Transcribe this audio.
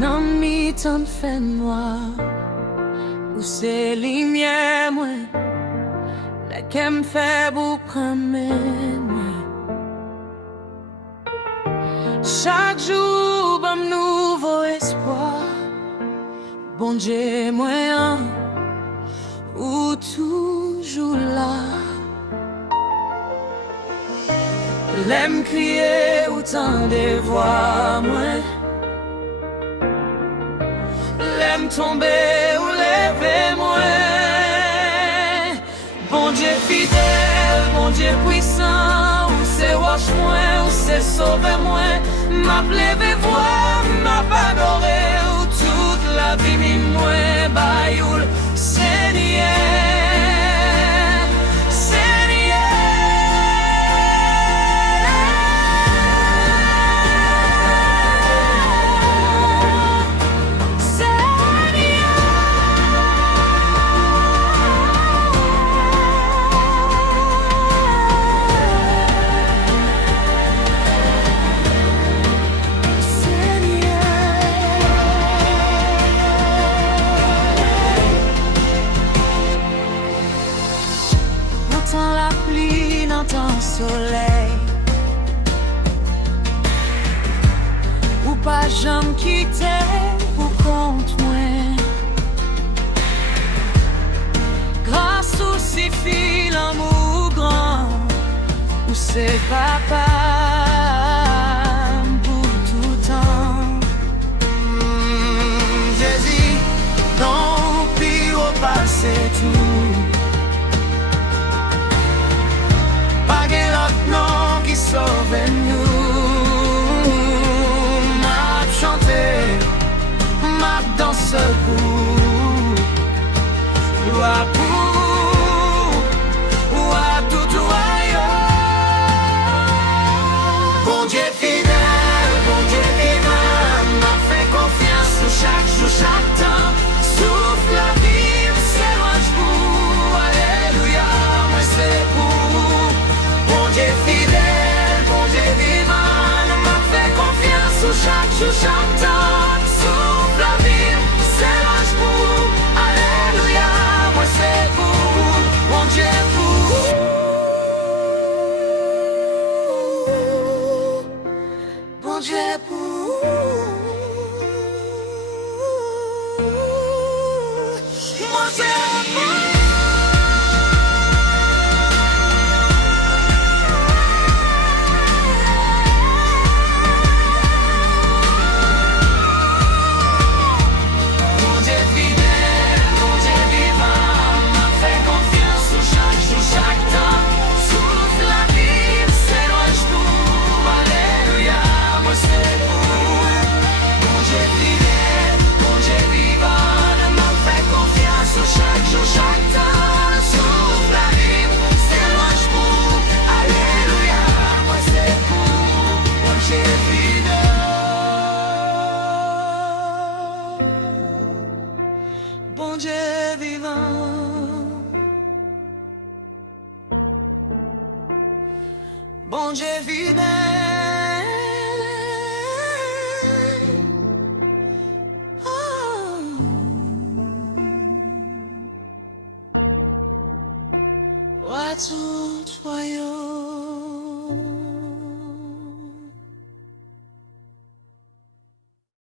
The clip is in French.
Nan mi tan fè noir ou se lumière moi la kem fè bou prame moi. Chaque jour bam nouveau espoir. Bon Dieu moi ou toujours là. L'aime crier autant de voix moi. L'aime tomber ou lever moi. Bon Dieu fidèle, bon Dieu puissant, ou c'est wash moi, ou c'est sauver moi. M'a levé voix, m'a adoré, ou toute la vie mi moi bayoul Seigneur. Dans la pluie, dans ton soleil, ou pas jamais quitter pour compte moi. Grâce au suffit l'amour grand, ou c'est papa pour tout temps. Jésus, non, puis au passé tout. Sauve-nous, m'a chanté, m'a dansé pour, loi pour, loi tout royaume. Bon Dieu fidèle, bon Dieu vivant, m'a fait confiance chaque jour, chaque temps. Souffle la vie, c'est loin pour, alléluia, moi c'est pour. Bon Dieu fidèle. Chaque jour, chaque temps, souffle la vie, c'est l'âge pour, alléluia, moi c'est pour, mon Dieu pour, mon Dieu pour, mon Dieu pour. Bon Dieu vivant, bon Dieu vivant, oh. Roi tout royaume.